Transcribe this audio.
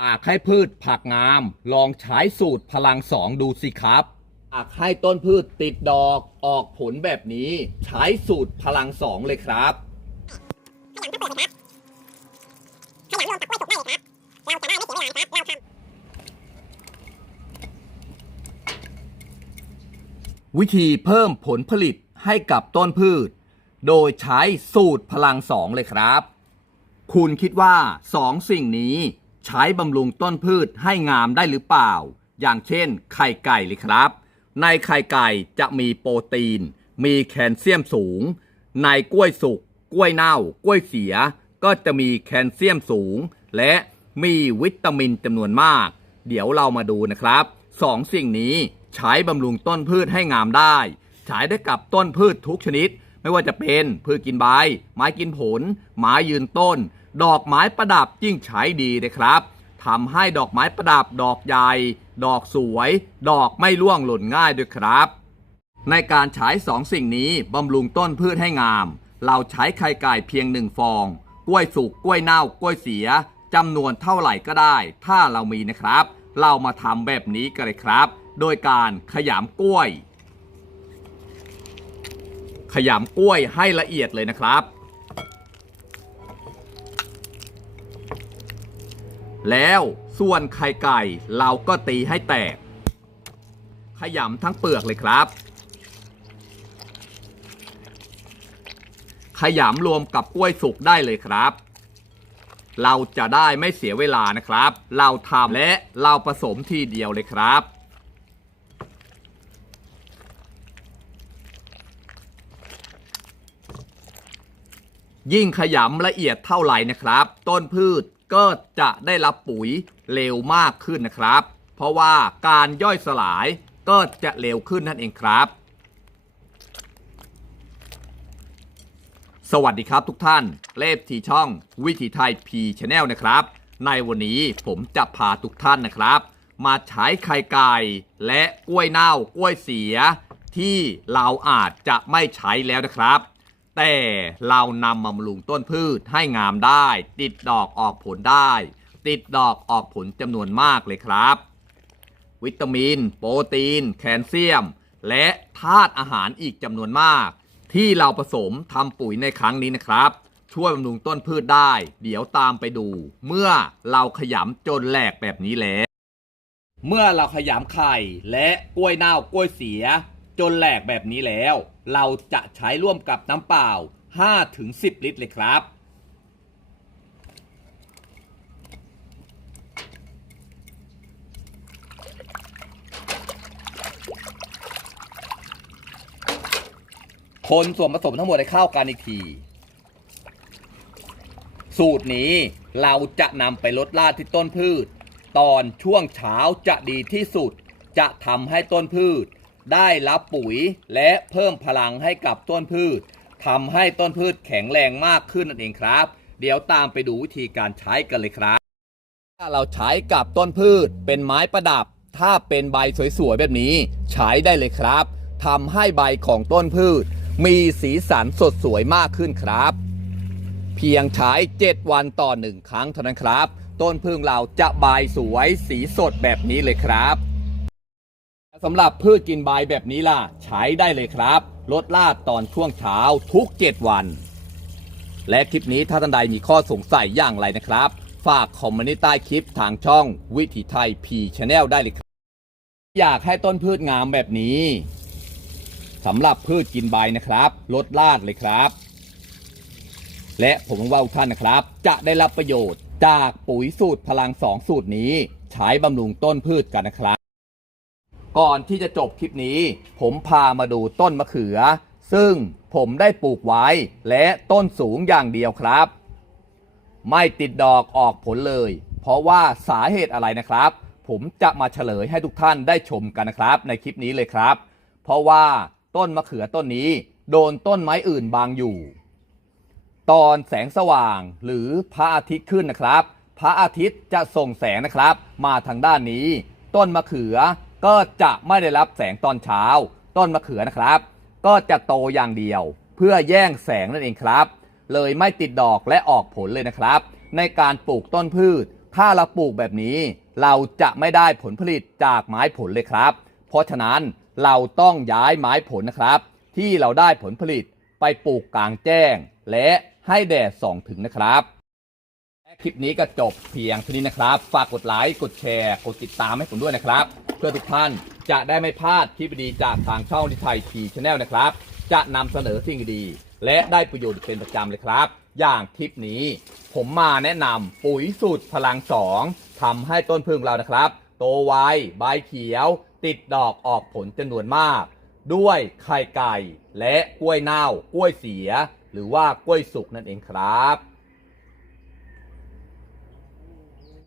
อยากให้พืชผักงาม ลองใช้สูตรพลังสองดูสิครับอยากให้ต้นพืชติดดอกออกผลแบบนี้ ใช้สูตรพลังสองเลยครับขยำรวมกับกล้วยสุกได้เลยครับเราจะได้ไม่เสียเวลาครับวิธีเพิ่มผลผลิตให้กับต้นพืช โดยใช้สูตรพลังสองเลยครับ คุณคิดว่าสองสิ่งนี้ ใช้บำรุงต้นพืชให้งามได้หรือเปล่า อย่างเช่น ไข่ไก่เลยครับ ในไข่ไก่จะมีโปรตีน มีแคลเซียมสูง ในกล้วยสุก กล้วยเน่า กล้วยเสีย ก็จะมีแคลเซียมสูง และมีวิตามินจำนวนมาก เดี๋ยวเรามาดูนะครับสองสิ่งนี้ใช้บำรุงต้นพืชให้งามได้ใช้ได้กับต้นพืชทุกชนิด ไม่ว่าจะเป็นพืชกินใบ ไม้กินผล ไม้ยืนต้น ดอกไม้ประดับยิ่งใช้ดีนะครับทำให้ดอกไม้ประดับดอกใหญ่ ดอกสวย ดอกไม่ร่วงหล่นง่ายด้วยครับ ในการใช้สองสิ่งนี้บำรุงต้นพืชให้งาม เราใช้ไข่ไก่เพียงหนึ่งฟอง กล้วยสุกกล้วยเน่ากล้วยเสียจำนวนเท่าไหร่ก็ได้ ถ้าเรามีนะครับ เรามาทำแบบนี้กันเลยครับ โดยการขยำกล้วย ขยำกล้วยให้ละเอียดเลยนะครับ แล้วส่วนไข่ไก่เราก็ตีให้แตก ขยำทั้งเปลือกเลยครับ ขยำรวมกับกล้วยสุกได้เลยครับ เราจะได้ไม่เสียเวลานะครับ เราทำและเราผสมทีเดียวเลยครับยิ่งขยำละเอียดเท่าไหร่นะครับ ต้นพืช ก็จะได้รับปุ๋ยเร็วมากขึ้นนะครับ เพราะว่าการย่อยสลายก็จะเร็วขึ้นนั่นเองครับ สวัสดีครับทุกท่าน เลฟทีช่องวิถีไทยพีชแนลนะครับ ในวันนี้ผมจะพาทุกท่านนะครับ มาใช้ไข่ไก่และกล้วยเน่ากล้วยเสีย ที่เราอาจจะไม่ใช้แล้วนะครับ แต่เรานำมาบำรุงต้นพืชให้งามได้ ติดดอกออกผลได้ ติดดอกออกผลจำนวนมากเลยครับ วิตามิน โปรตีน แคลเซียม และธาตุอาหารอีกจำนวนมาก ที่เราผสมทำปุ๋ยในครั้งนี้นะครับ ช่วยบำรุงต้นพืชได้ เดี๋ยวตามไปดู เมื่อเราขยำจนแหลกแบบนี้แล้ว เมื่อเราขยำไข่และกล้วยเน่ากล้วยเสีย จนแหลกแบบนี้แล้ว เราจะใช้ร่วมกับน้ำเปล่า 5-10 ลิตรเลยครับ คนส่วนผสมทั้งหมดให้เข้ากันอีกที สูตรนี้เราจะนำไปลดราดที่ต้นพืช ตอนช่วงเช้าจะดีที่สุด จะทำให้ต้นพืช ได้รับปุ๋ยและเพิ่มพลังให้กับต้นพืชทำให้ต้นพืชแข็งแรงมากขึ้นนั่นเองครับ เดี๋ยวตามไปดูวิธีการใช้กันเลยครับ ถ้าเราใช้กับต้นพืชเป็นไม้ประดับ ถ้าเป็นใบสวยๆแบบนี้ ใช้ได้เลยครับทำให้ใบของต้นพืช มีสีสันสดสวยมากขึ้นครับ เพียงใช้ 7 วันต่อ1ครั้งเท่านั้นครับ ต้นพึ่งเราจะใบสวยสีสดแบบนี้เลยครับ สำหรับพืชกินใบแบบนี้ล่ะ ใช้ได้เลยครับลดลาดตอนช่วงเช้าทุก 7 วัน และคลิปนี้ถ้าท่านใดมีข้อสงสัยอย่างไรนะครับ ฝากคอมเมนต์ใต้คลิปทางช่องวิถีไทยพีชแนลได้เลยครับ อยากให้ต้นพืชงามแบบนี้สำหรับพืชกินใบนะครับลดลาดเลยครับ และผมว่าทุกท่านนะครับ จะได้รับประโยชน์จากปุ๋ยสูตรพลังสองสูตรนี้ ใช้บำรุงต้นพืชกันนะครับ ก่อนที่จะจบคลิปนี้ ผมพามาดูต้นมะเขือ ซึ่งผมได้ปลูกไว้และต้นสูงอย่างเดียวครับ ไม่ติดดอกออกผลเลย เพราะว่าสาเหตุอะไรนะครับ ผมจะมาเฉลยให้ทุกท่านได้ชมกันนะครับ ในคลิปนี้เลยครับ เพราะว่าต้นมะเขือต้นนี้โดนต้นไม้อื่นบังอยู่ ตอนแสงสว่างหรือพระอาทิตย์ขึ้นนะครับ พระอาทิตย์จะส่งแสงนะครับ มาทางด้านนี้ ต้นมะเขือ ก็จะไม่ได้รับแสงตอนเช้า ต้นมะเขือนะครับ ก็จะโตอย่างเดียว เพื่อแย่งแสงนั่นเองครับ เลยไม่ติดดอกและออกผลเลยนะครับ ในการปลูกต้นพืช ถ้าเราปลูกแบบนี้ เราจะไม่ได้ผลผลิตจากไม้ผลเลยครับ เพราะฉะนั้นเราต้องย้ายไม้ผลนะครับ ที่เราได้ผลผลิตไปปลูกกลางแจ้ง และให้แดดส่องถึงนะครับ คลิปนี้ก็จบเพียงเท่านี้นะครับ ฝากกดไลค์กดแชร์กดติดตามให้ผมด้วยนะครับ เพื่อทุกท่านจะได้ไม่พลาดคลิปดีๆจากทางช่องดิไทยทีชแนลนะครับ จะนำเสนอสิ่งดีๆและได้ประโยชน์เป็นประจำเลยครับ อย่างคลิปนี้ ผมมาแนะนำปุ๋ยสูตรพลังสองทำให้ต้นพึ่งเรานะครับ โตไวใบเขียว ติดดอกออกผลจำนวนมาก ด้วยไข่ไก่ และกล้วยเน่ากล้วยเสีย หรือว่ากล้วยสุกนั่นเองครับ